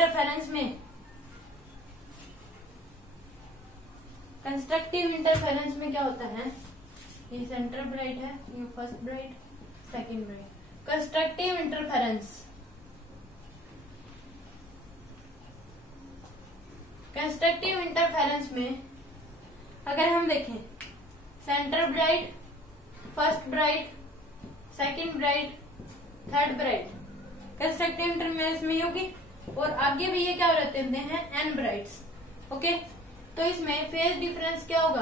Interference में, constructive interference में क्या होता है, ये सेंटर ब्राइट है, ये first bright, second bright. Constructive interference, constructive interference में अगर हम देखें centre bright, first bright, second bright, third bright, constructive interference में होगी। और आगे भी ये क्या रहते हैं, एन ब्राइट्स। ओके, तो इसमें फेज डिफरेंस क्या होगा,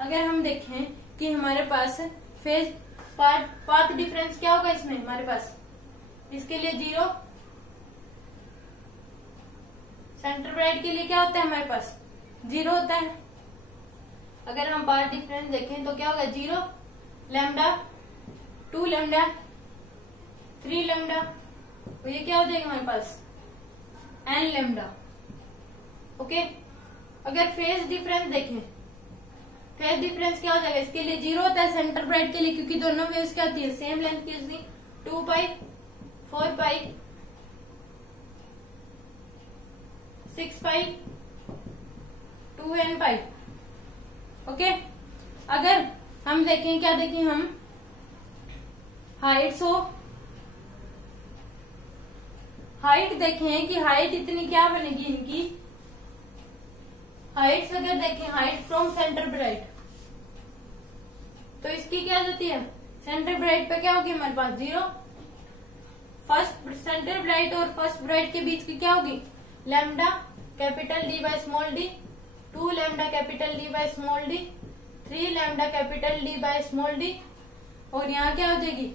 अगर हम देखें कि हमारे पास फेज पाथ डिफरेंस क्या होगा इसमें हमारे पास, इसके लिए 0, सेंटर ब्राइट के लिए क्या होता है हमारे पास 0 होता है। अगर हम पाथ डिफरेंस देखें तो क्या होगा 0, लैम्डा, 2 लैम्डा, 3 लैम्डा, तो ये क्या हो जाएगा हमारे पास n लैम्डा। ओके, अगर फेज डिफरेंस देखें, फेज डिफरेंस क्या हो जाएगा, इसके लिए 0 होता है सेंटर ब्राइट के लिए, क्योंकि दोनों वेव्स क्या होती है सेम लेंथ की होती है, 2 पाई, 4 पाई, 6 पाई, 2n पाई। ओके, अगर हम देखें, क्या देखें हम हाइट्स हो, हाइट देखें कि हाइट इतनी क्या बनेगी इनकी, हाइट्स अगर देखें, हाइट फ्रॉम सेंटर ब्राइट, तो इसकी क्या जाती है, सेंटर ब्राइट पे क्या होगी हमारे पास 0, फर्स्ट सेंटर ब्राइट और फर्स्ट ब्राइट के बीच की क्या होगी lambda capital d by small D, 2 lambda capital d by small D, 3 lambda capital d by small D, और यहाँ क्या हो जाएगी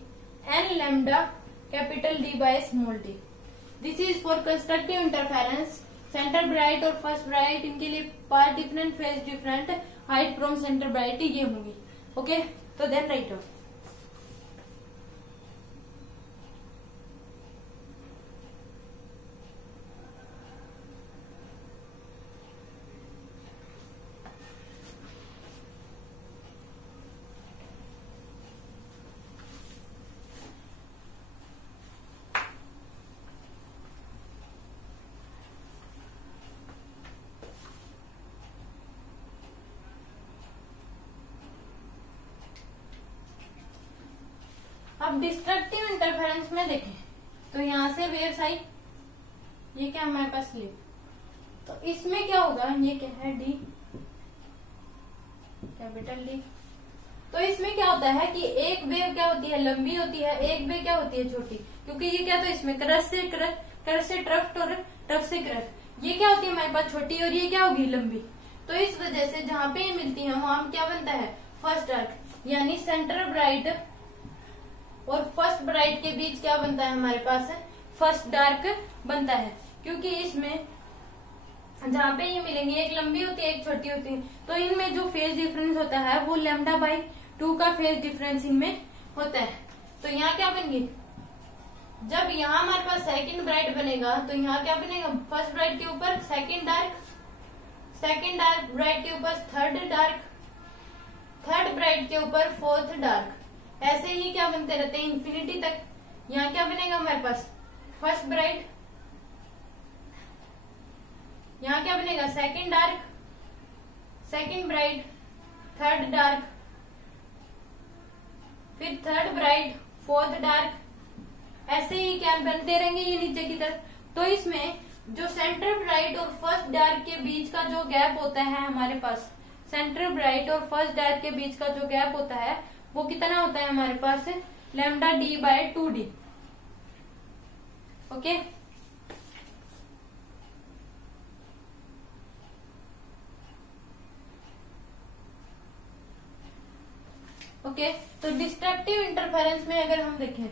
n lambda capital d by small D. This is for constructive interference. Centre bright और first bright इनके लिए path different, phase different, height from centre bright ये होंगी। ओके, तो देन राइट ऑफ अब डिस्ट्रक्टिव इंटरफेरेंस में देखें तो यहां से वेव्स आई, ये क्या हमारे पास स्लिप, तो इसमें क्या होगा, ये क्या है डी कैपिटल डी, तो इसमें क्या होता है कि एक वेव क्या होती है लंबी होती है, एक वेव क्या होती है छोटी, क्योंकि ये क्या, तो इसमें क्रस्ट से ट्रफ्ट और ट्रफ्ट से क्रस्ट, ये क्या होती है हमारे पास छोटी और ये क्या होगी लंबी। तो इस वजह से जहां पे ये मिलती है वहां क्या बनता है फर्स्ट डार्क, यानी सेंटर ब्राइट और फर्स्ट ब्राइट के बीच क्या बनता है हमारे पास फर्स्ट डार्क बनता है, क्योंकि इसमें जहां पे ये मिलेंगे एक लंबी होती है एक छोटी होती है, तो इनमें जो फेज डिफरेंस होता है वो लैम्डा बाई 2 का फेज डिफरेंस इनमें होता है। तो यहाँ क्या बनेगी, जब यहाँ हमारे पास सेकंड ब्राइट बनेगा तो यहाँ क्या बनेगा, फर्स्ट ब्राइट के ऊपर second dark, second dark bright के ऊपर थर्ड डार्क, थर्ड ब्राइट के ऊपर फोर्थ डार्क, ऐसे ही क्या बनते रहते हैं इंफिनिटी तक। यहाँ क्या बनेगा हमारे पास फर्स्ट ब्राइट, यहाँ क्या बनेगा second dark, second bright, third dark, फिर थर्ड ब्राइट, फोर्थ डार्क, ऐसे ही क्या बनते रहेंगे ये नीचे की तरफ। तो इसमें जो सेंटर ब्राइट और फर्स्ट डार्क के बीच का जो गैप होता है हमारे पास, सेंटर ब्राइट और फर्स्ट डार्क के बीच का जो गैप होता है वो कितना होता है हमारे पास lambda D by 2d। Okay, okay, तो डिस्ट्रक्टिव इंटरफेरेंस में अगर हम देखें,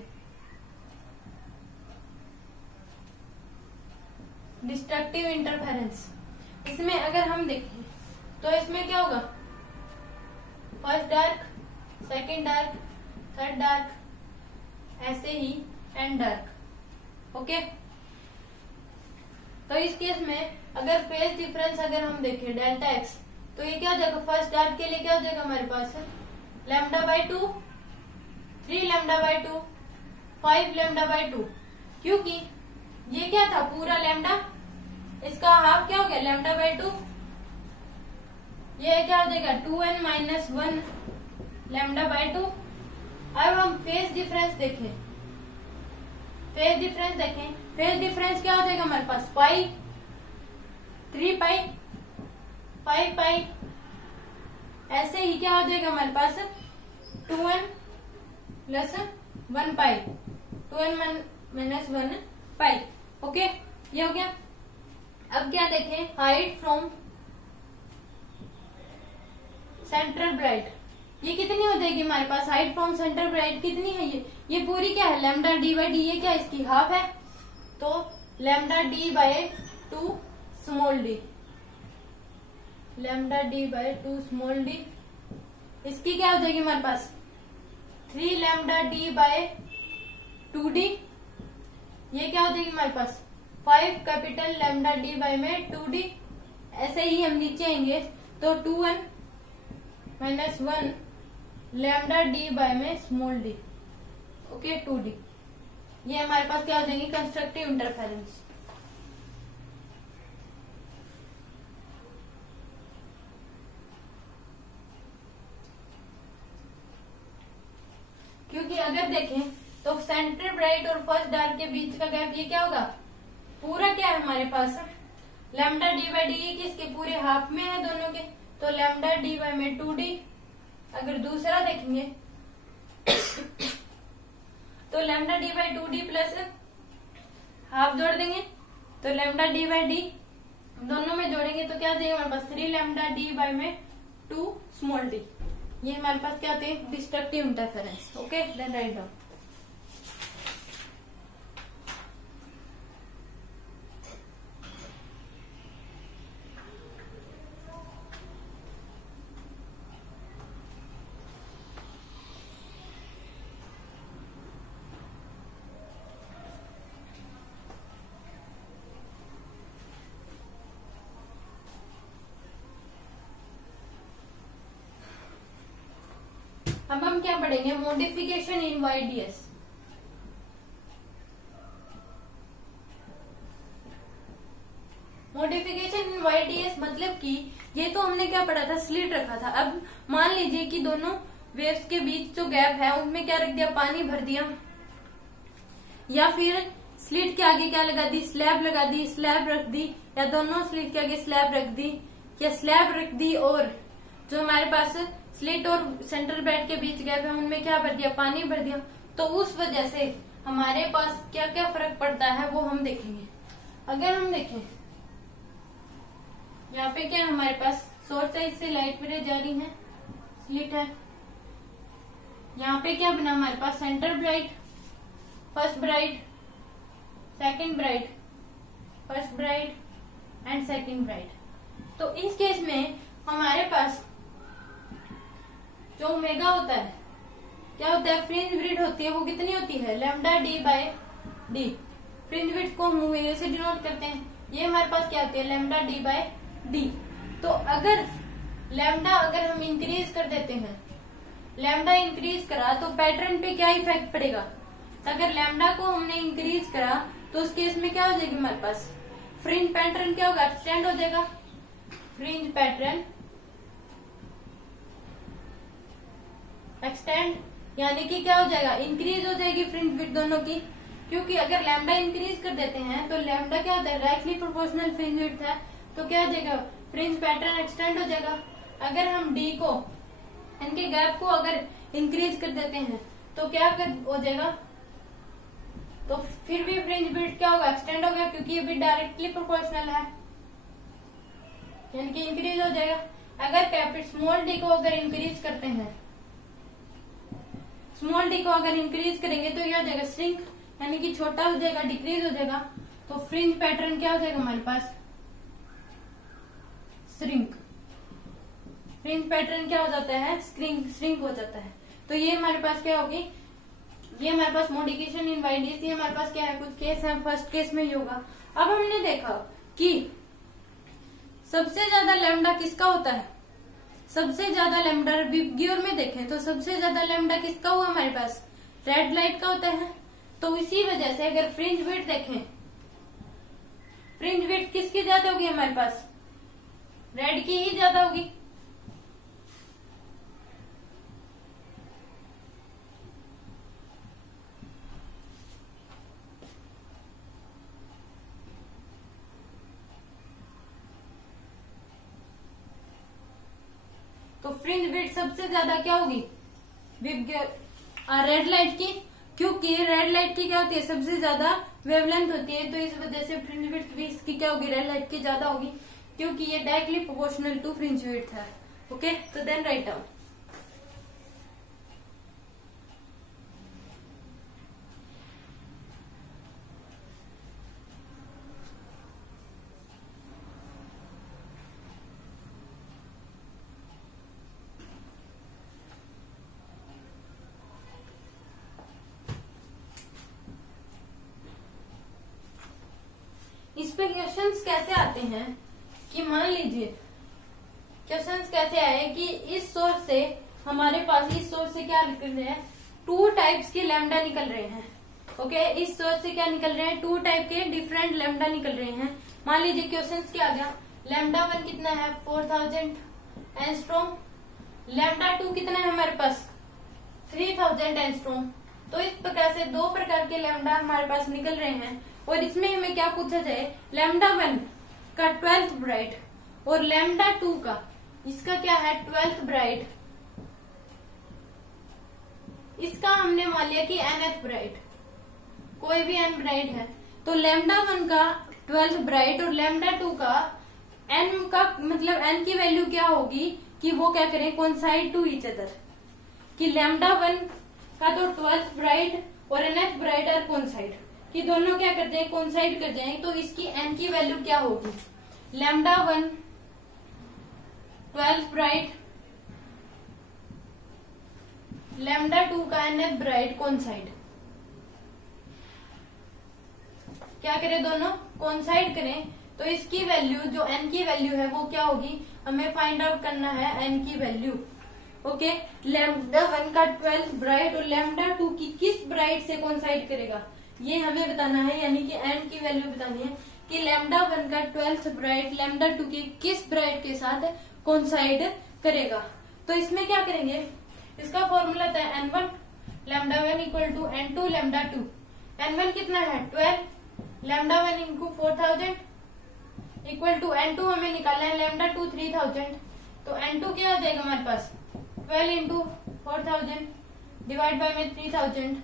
डिस्ट्रक्टिव इंटरफेरेंस इसमें अगर हम देखें तो इसमें क्या होगा first dark, second dark, third dark, ऐसे ही एंड डार्क। ओके, तो इस केस में अगर फेज डिफरेंस अगर हम देखें डेल्टा एक्स, तो ये क्या हो जाएगा फर्स्ट डार्क के लिए क्या हो जाएगा हमारे पास lambda by 2, 3 lambda by 2, 5 lambda by 2, क्योंकि ये क्या था पूरा लैम्डा, इसका हाफ क्या हो गया लैम्डा बाय 2, ये क्या हो जाएगा 2n माइनस 1 लैम्डा बाय 2। अब हम फेज डिफरेंस देखें, फेज डिफरेंस क्या हो जाएगा हमारे पास पाई, 3 पाई 5 पाई, ऐसे ही क्या हो जाएगा हमारे पास 2n प्लस 1 पाई, 2n माइनस 1 पाई। ओके, ये हो गया। अब क्या देखें, हाइट फ्रॉम सेंट्रल ब्राइट, ये कितनी हो जाएगी हमारे पास, हाइट फ्रॉम सेंट्रल ब्राइट कितनी है, ये पूरी क्या है लैम्डा डी बाई डी, ये क्या इसकी हाफ है, तो lambda D by 2 small d, lambda D by 2 small d, इसकी क्या हो जाएगी हमारे पास 3 लैम्डा डी बाय 2 डी, ये क्या हो जाएगी हमारे पास 5 कैपिटल लैम्डा डी बाय में 2 डी। ऐसे ही हम नीचे आएंगे तो 2n minus 1 lambda D by में स्मॉल डी, ओके 2d, ये हमारे पास क्या हो जाएंगे कंस्ट्रक्टिव इंटरफेरेंस। क्योंकि अगर देखें तो सेंटर ब्राइट और फर्स्ट डार्क के बीच का गैप ये क्या होगा, पूरा क्या है हमारे पास लैम्डा डी बाई डी, किसके पूरे हाफ में है दोनों के, तो लैम्डा डी बाई में 2d। अगर दूसरा देखेंगे तो lambda D by 2d plus half जोड़ देंगे तो लैम्डा डी बाई डी, दोनों में जोड़ेंगे तो क्या देगा हमारे पास 3 लैम्डा डी बाई में 2 स्मॉल डी, ये हमारे पास क्या होते हैं destructive interference. Okay, then write down. अब हम क्या पढ़ेंगे, मॉडिफिकेशन इन वाईडीएस। मॉडिफिकेशन इन वाईडीएस मतलब कि ये तो हमने क्या पढ़ा था, स्लिट रखा था। अब मान लीजिए कि दोनों वेव्स के बीच जो गैप है उनमें क्या रख दिया, पानी भर दिया, या फिर स्लिट के आगे क्या लगा दी, स्लैब लगा दी, स्लैब रख दी, या दोनों स्लिट के आगे स्लैब रख दी या स्लैब रख दी, और जो हमारे पास स्लिट और सेंट्रल ब्राइट के बीच गैप है उनमें क्या भर दिया, पानी भर दिया। तो उस वजह से हमारे पास क्या क्या फर्क पड़ता है वो हम देखेंगे। अगर हम देखें यहाँ पे क्या हमारे पास सोर्स साइड से लाइट रे जा रही है, स्लिट है, यहाँ पे क्या बना हमारे पास centre bright, first bright, second bright, first bright and second bright. तो इस केस में हमारे पास जो ओमेगा होता है क्या होता है, फ्रिंज विड्थ होती है, वो कितनी होती है lambda D by d. Fringe width को हम ओमेगा से डिनोट करते हैं, ये हमारे पास क्या होती है लैम्डा डी बाय डी। तो अगर लैम्डा अगर हम इंक्रीज कर देते हैं, लैम्डा इंक्रीज करा तो पैटर्न पे क्या इफेक्ट पड़ेगा, अगर लैम्डा को हमने इंक्रीज करा तो उस केस में क्या हो जाएगी हमारे पास फ्रिंज पैटर्न क्या होगा, एक्सटेंड हो जाएगा, फ्रिंज पैटर्न एक्सटेंड, यानी कि क्या हो जाएगा इंक्रीज हो जाएगी फ्रिंज विड्थ दोनों की। क्योंकि अगर लैम्डा इंक्रीज कर देते हैं तो लैम्डा क्या होता है डायरेक्टली प्रोपोर्शनल फ्रिंज विड्थ है, तो क्या हो जाएगा फ्रिंज पैटर्न एक्सटेंड हो जाएगा। अगर हम डी को इनके गैप को अगर इंक्रीज कर देते हैं तो क्या हो जाएगा, तो फिर भी फ्रिंज विड्थ क्या होगा एक्सटेंड होगा, क्योंकि ये भी डायरेक्टली प्रोपोर्शनल है, यानी कि इंक्रीज हो जाएगा। अगर कैपिटल स्मॉल डी को अगर इंक्रीज करते हैं, स्मॉल डी को अगर इंक्रीज करेंगे तो क्या हो जाएगा श्रिंक, यानी कि छोटा हो जाएगा, डिक्रीज हो जाएगा। तो फ्रिंज पैटर्न क्या हो जाएगा हमारे पास श्रिंक, फ्रिंज पैटर्न क्या हो जाता है श्रिंक हो जाता है। तो ये हमारे पास क्या होगी, ये हमारे पास मॉडिफिकेशन इन वाईडीएस, ये हमारे पास क्या है कुछ केस है, फर्स्ट केस में ही होगा। अब हमने देखा कि सबसे ज्यादा लैम्डा किसका होता है, सबसे ज्यादा लैम्डा विबग्योर में देखें तो सबसे ज्यादा लैम्डा किसका हुआ हमारे पास रेड लाइट का होता है। तो इसी वजह से अगर फ्रिंज विड्थ देखें विड्थ किसकी ज्यादा होगी हमारे पास? रेड की ही ज्यादा होगी। तो फ्रिंज विड्थ सबसे ज्यादा क्या होगी? रेड लाइट की, क्योंकि रेड लाइट की क्या होती है? सबसे ज्यादा वेवलेंथ होती है, तो इस वजह से फ्रिंज विड्थ भी इसकी क्या होगी? रेड लाइट की ज्यादा होगी, क्योंकि ये directly proportional to fringe width है। ओके, तो देन राइट डाउन। इस पे क्वेश्चंस कैसे आते हैं कि मान लीजिए क्वेश्चंस कैसे आए कि इस सोर्स से हमारे पास, इस सोर्स से क्या निकल रहे हैं? 2 टाइप्स के लैम्डा निकल रहे हैं। ओके, इस सोर्स से क्या निकल रहे हैं? 2 टाइप के डिफरेंट लैम्डा निकल रहे हैं। मान लीजिए क्वेश्चंस क्या आ गया? लैम्डा 1 कितना है? 4000 एंगस्ट्रॉम। लैम्डा 2 कितना है हमारे पास? 3000 एंगस्ट्रॉम। तो इस प्रकार से 2 प्रकार के लैम्डा हमारे पास निकल रहे हैं, और इसमें हमें क्या पूछा जाए? लैम्डा 1 का 12th ब्राइट और लैम्डा 2 का, इसका क्या है? 12th bright. इसका हमने मान लिया कि nth ब्राइट, कोई भी n ब्राइट है, तो लैम्डा 1 का 12th ब्राइट और लैम्डा 2 का n का मतलब n की वैल्यू क्या होगी कि वो क्या करें? कोइंसाइड टू ईच अदर, कि लैम्डा 1 का तो 12th ब्राइट और nth ब्राइट आर कोइंसाइड, कि दोनों क्या कर जाए? कोइंसाइड कर जाए। तो इसकी n की वैल्यू क्या होगी? लैम्डा 1 12th ब्राइट, लैम्डा 2 का nth ब्राइट कोइंसाइड। क्या करें? दोनों कोइंसाइड करें, तो इसकी वैल्यू जो n की वैल्यू है वो क्या होगी? हमें फाइंड आउट करना है n की वैल्यू। ओके, लैम्डा 1 का 12th ब्राइट और लैम्डा 2 की किस ब्राइट से कोइंसाइड करेगा, ये हमें बताना है, यानी कि n की वैल्यू बतानी है कि लैम्डा 1 का 12th ब्राइट लैम्डा 2 के किस ब्राइट के साथ कोइंसाइड करेगा। तो इसमें क्या करेंगे? इसका फॉर्मूला था n1 lambda 1 equal to n2 lambda 2। n1 कितना है? 12 lambda 1 into 4000 equal to n2 हमें निकालना है लैम्डा 2 3000। तो n2 क्या आ जाएगा हमारे पास? 12 इंटू 4000 डिवाइड बाय में 3000,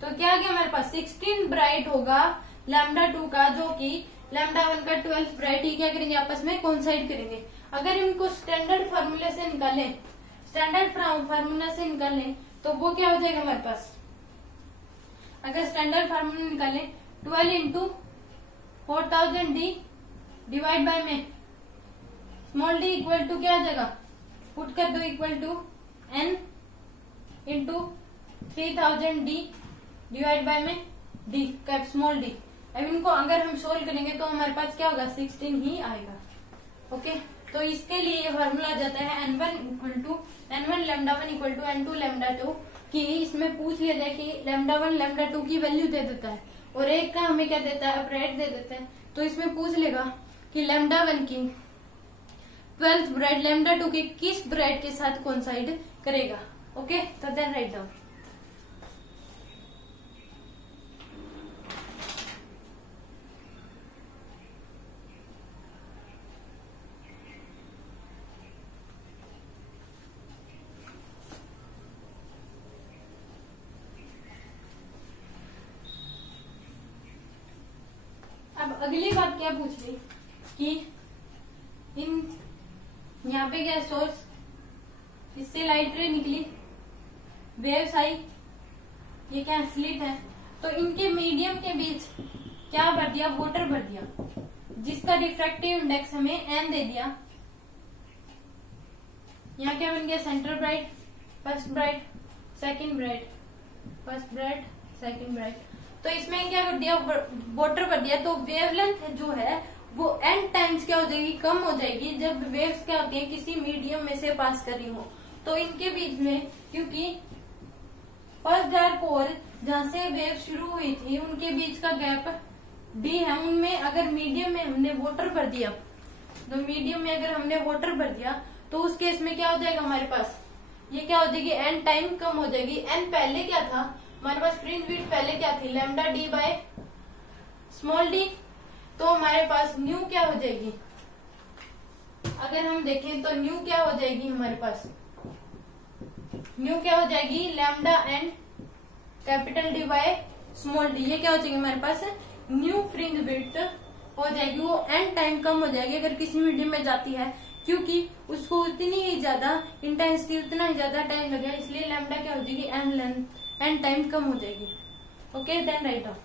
तो क्या आ गया हमारे पास? 16 ब्राइट होगा लैम्डा 2 का, जो कि लैम्डा 1 का 12th ब्राइट ही क्या करेंगे? आपस में कोइंसाइड करेंगे। अगर इनको स्टैंडर्ड फार्मूले से निकालें, स्टैंडर्ड फार्मूला से निकालें, तो वो क्या हो जाएगा हमारे पास? अगर स्टैंडर्ड फार्मूला निकालें 12 इंटू 4000 डी डिवाइड बाय में स्मॉल डी इक्वल टू क्या आ जाएगा? पुट कर दो, equal to n into 3000 d divide by में डी कैप स्मॉल डी। अब इनको अगर हम सोल्व करेंगे तो हमारे पास क्या होगा? 16 ही आएगा। ओके, तो इसके लिए ये फॉर्मूला आ जाता है n1 lambda 1 equal to n2 lambda 2, कि इसमें पूछ लिया जाए कि लैम्डा 1 लैम्डा 2 की वैल्यू दे देता है और एक का हमें क्या देता है? ब्राइट दे देता है। तो इसमें पूछ लेगा कि लैम्डा 1 की 12th ब्राइट लैम्डा 2 के किस ब्राइट के साथ कोइंसाइड करेगा। ओके, तो देन राइट डाउन। अब अगली बात क्या पूछ रही कि इन यहाँ पे क्या सोर्स, इससे लाइट रे निकली, वेव्स आई, ये क्या स्लिट है, तो इनके मीडियम के बीच क्या भर दिया? वाटर भर दिया, जिसका डिफ्रैक्टिव इंडेक्स हमें n दे दिया। यहाँ क्या बन गया? Centre bright, first bright, second bright, first bright, second bright. तो इसमें क्या कर दिया? वाटर भर दिया। तो वेवलेंथ जो है वो n टाइम्स क्या हो जाएगी? कम हो जाएगी, जब वेव्स क्या होती है? किसी मीडियम में से पास कर रही हो। तो इनके बीच में, क्योंकि फर्स्ट डार्क और जहां से वेव शुरू हुई थी उनके बीच का गैप डी है उनमें अगर मीडियम में हमने वाटर भर दिया, तो मीडियम में अगर हमने वाटर भर दिया तो उस केस में क्या हो जाएगा हमारे पास, ये क्या हो जाएगी, एन टाइम कम हो जाएगी। एन पहले क्या था हमारे पास, फ्रिंज विड्थ पहले क्या थी, lambda D by small D. तो हमारे पास न्यू क्या हो जाएगी, अगर हम देखें तो न्यू क्या हो जाएगी हमारे पास, न्यू क्या हो जाएगी, lambda n capital d by small d. ये क्या हो जाएगी हमारे पास, न्यू फ्रिंज विड्थ हो जाएगी। वो एन टाइम कम हो जाएगी अगर किसी मीडियम में जाती है, क्योंकि उसको उतनी ही ज्यादा इंटेंसिटी, उतना ही ज्यादा टाइम लगेगा, इसलिए लैम्डा क्या हो जाएगी, एन लेंथ एन टाइम कम हो जाएगी। Okay, then write down.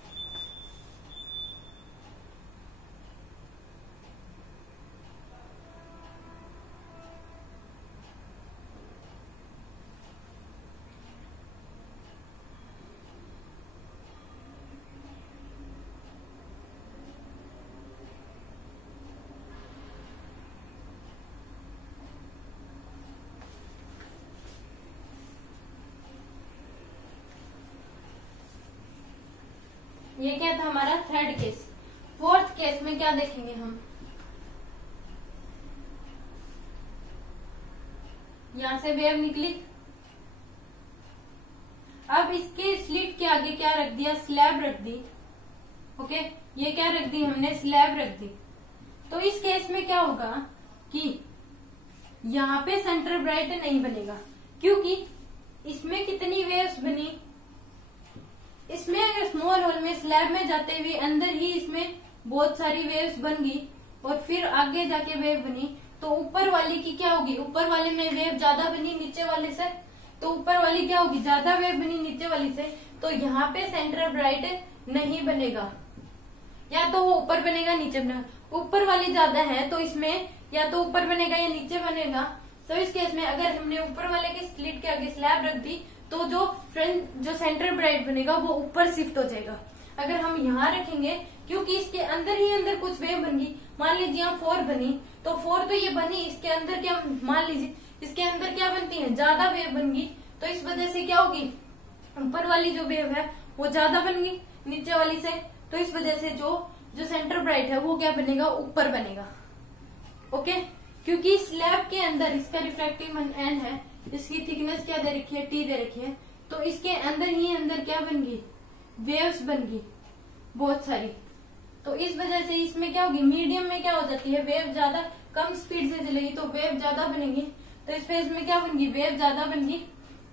ये क्या था हमारा थर्ड केस। फोर्थ केस में क्या देखेंगे हम, यहां से वेव निकली, अब इसके स्लिट के आगे क्या रख दिया, स्लैब रख दी। ओके, ये क्या रख दी हमने, स्लैब रख दी। तो इस केस में क्या होगा कि यहाँ पे सेंटर ब्राइट नहीं बनेगा, क्योंकि इसमें कितनी वेव्स बनी, इसमें अगर स्मॉल होल में स्लैब में जाते हुए अंदर ही इसमें बहुत सारी वेव्स बन गई और फिर आगे जाके वेव बनी, तो ऊपर वाली की क्या होगी, ऊपर वाले में वेव ज्यादा बनी नीचे वाले से, तो ऊपर वाली क्या होगी, ज्यादा वेव बनी नीचे वाली से, तो यहाँ पे सेंटर ब्राइट नहीं बनेगा, या तो वो ऊपर बनेगा नीचे बनेगा। ऊपर वाली ज्यादा है तो इसमें या तो ऊपर बनेगा या नीचे बनेगा। तो इस केस में अगर हमने ऊपर वाले के स्लिट के आगे स्लैब रख दी तो जो सेंटर ब्राइट बनेगा वो ऊपर शिफ्ट हो जाएगा। अगर हम यहाँ रखेंगे, क्योंकि इसके अंदर ही अंदर कुछ वेव बन गई, मान लीजिए यहाँ 4 बनी, तो 4 तो ये बनी, इसके अंदर क्या, मान लीजिए इसके अंदर क्या बनती है, ज्यादा वेव बन गई, तो इस वजह से क्या होगी, ऊपर वाली जो वेव है वो ज्यादा बन गई नीचे वाली से, तो इस वजह से जो सेंटर ब्राइट है वो क्या बनेगा, ऊपर बनेगा। ओके, क्योंकि स्लैब के अंदर इसका रिफ्रैक्टिव एन है, इसकी थिकनेस क्या दे रखी है, टी दे रखी है, तो इसके अंदर ही अंदर क्या बन गई, वेव्स बन गई बहुत सारी। तो इस वजह से इसमें क्या होगी, मीडियम में क्या हो जाती है, वेव ज्यादा कम स्पीड से चलेगी तो वेव ज्यादा बनेगी, तो इस फेज में क्या बनेगी, वेव ज्यादा बनेगी,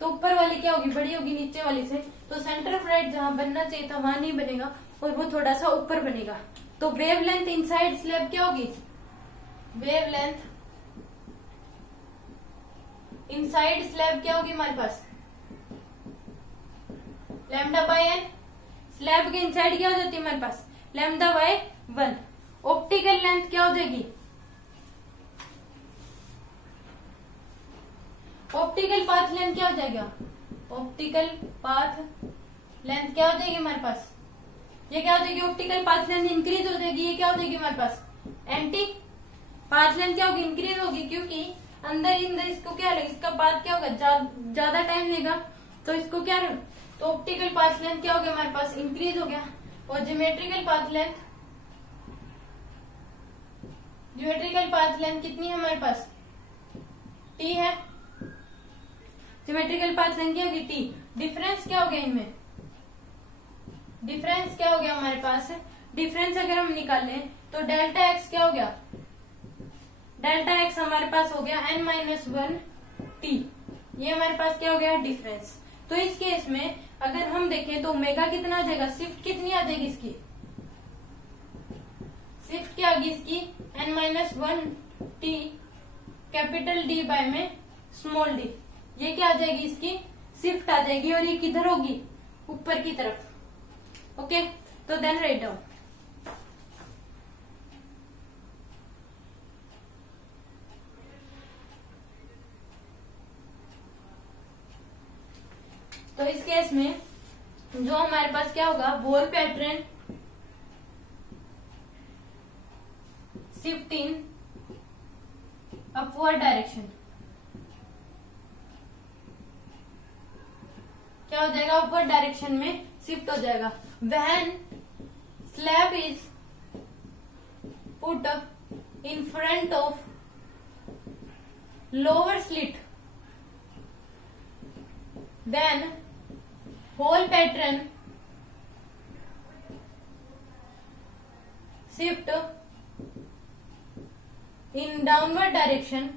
तो ऊपर वाली क्या होगी, बड़ी होगी नीचे वाली से, तो सेंटर ब्राइट जहां बनना चाहिए था वहां नहीं बनेगा और वो थोड़ा सा ऊपर बनेगा। तो वेव लेंथ इनसाइड स्लैब क्या होगी, वेव लेंथ इनसाइड स्लैब क्या होगी हमारे पास, लैम्डा बाय एन। स्लैब के इनसाइड क्या हो जाती है हमारे पास, लैम्डा बाय 1। ऑप्टिकल लेंथ क्या हो जाएगी, ऑप्टिकल पाथ लेंथ क्या हो जाएगा, ऑप्टिकल पाथ लेंथ क्या हो जाएगी हमारे पास, ये क्या हो जाएगी, ऑप्टिकल पाथ लेंथ इंक्रीज हो जाएगी। ये क्या हो जाएगी हमारे पास, एंटी पाथ लेंथ क्या होगी, इंक्रीज होगी, क्योंकि अंदर इसको क्या लगेगा, इसका पाथ क्या होगा, ज्यादा टाइम लेगा, तो इसको क्या, तो ऑप्टिकल पाथ लेंथ क्या हो गया हमारे पास, इंक्रीज हो गया। और ज्योमेट्रिकल पाथ लेंथ कितनी है हमारे पास, टी है, ज्योमेट्रिकल पाथ लेंथ क्या होगी, टी। डिफरेंस क्या हो गया इनमें, डिफरेंस क्या हो गया हमारे पास, डिफरेंस अगर हम निकालें तो डेल्टा एक्स क्या हो गया, डेल्टा एक्स हमारे पास हो गया n-1 t। ये हमारे पास क्या हो गया, डिफरेंस। तो इस केस में अगर हम देखें तो ओमेगा कितना आ जाएगा, शिफ्ट कितनी आ जाएगी इसकी, शिफ्ट क्या होगी इसकी, n-1 t capital d by में स्मॉल डी। ये क्या आ जाएगी, इसकी शिफ्ट आ जाएगी और ये किधर होगी, ऊपर की तरफ। ओके, तो देन राइट डाउन। तो इस केस में जो हमारे पास क्या होगा, ball pattern shift in upward direction, क्या हो जाएगा, अपवर्ड डायरेक्शन में शिफ्ट हो जाएगा। When slab is put in front of lower slit, then whole pattern shift in downward direction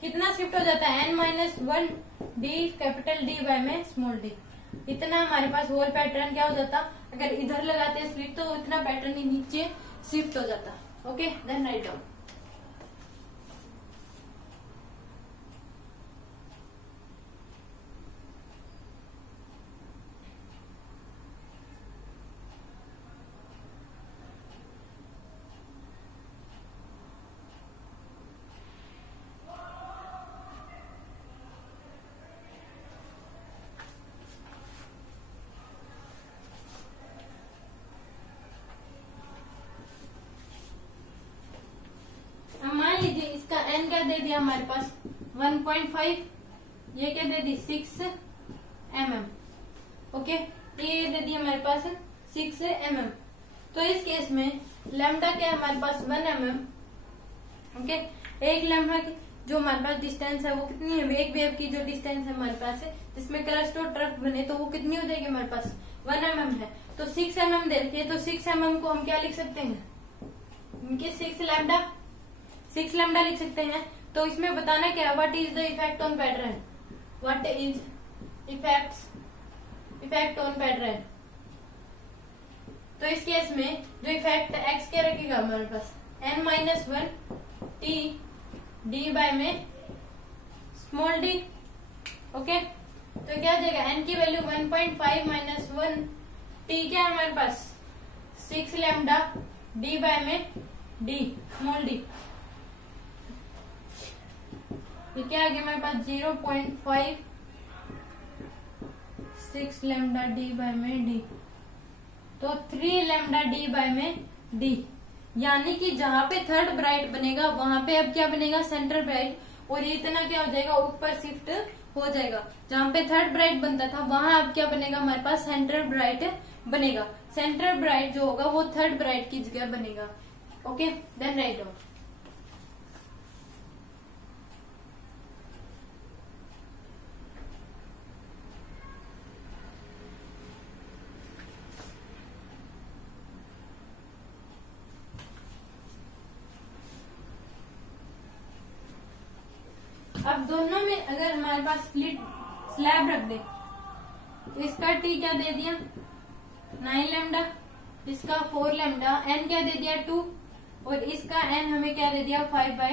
कितना शिफ्ट हो जाता है, n-1 d capital d by में स्मॉल डी। इतना हमारे पास होल पैटर्न क्या हो जाता, अगर इधर लगाते हैं स्लिट तो इतना पैटर्न ही नीचे शिफ्ट हो जाता। Okay, then write down. मान लीजिए इसका n क्या दे दिया हमारे पास 1.5, ये क्या दे दी 6 mm। ओके, ये दे दिया हमारे पास 6 mm। तो इस केस में लैम्डा क्या है हमारे पास 1 mm। ओके, एक लैम्डा की जो हमारे पास डिस्टेंस है वो कितनी है, एक वेव की जो डिस्टेंस है हमारे पास है जिसमें क्रस्ट और ट्रफ बने तो वो कितनी हो जाएगी हमारे पास 1 mm है। तो 6 mm देते हैं तो 6 mm को हम क्या लिख सकते हैं, इनके 6 लैम्डा लिख सकते हैं। तो इसमें बताना क्या, what is the effect on pattern, what is effect on pattern. तो इस केस में जो इफेक्ट एक्स क्या रखेगा हमारे पास n-1 t d बाय में स्मॉल डी। ओके, तो क्या आ जाएगा, n की वैल्यू 1.5 माइनस 1 t क्या है हमारे पास 6 लैम्डा d बाय में d स्मॉल डी। ये क्या आ गया हमारे पास 0.56 लैम्डा डी बाय में डी, तो 3 लैम्डा डी बाय में डी। यानी कि जहां पे थर्ड ब्राइट बनेगा वहां पे अब क्या बनेगा सेंटर ब्राइट, और ये इतना क्या हो जाएगा ऊपर शिफ्ट हो जाएगा। जहां पे थर्ड ब्राइट बनता था वहां अब क्या बनेगा हमारे पास सेंटर ब्राइट बनेगा। सेंटर ब्राइट जो होगा वो थर्ड ब्राइट की जगह बनेगा। Okay, then write down. अब दोनों में अगर हमारे पास स्लैब रख दे तो इसका टी क्या दे दिया 9 लैम्डा, इसका 4 लैम्डा, एन क्या दे दिया 2 और इसका एन हमें क्या दे दिया 5/2।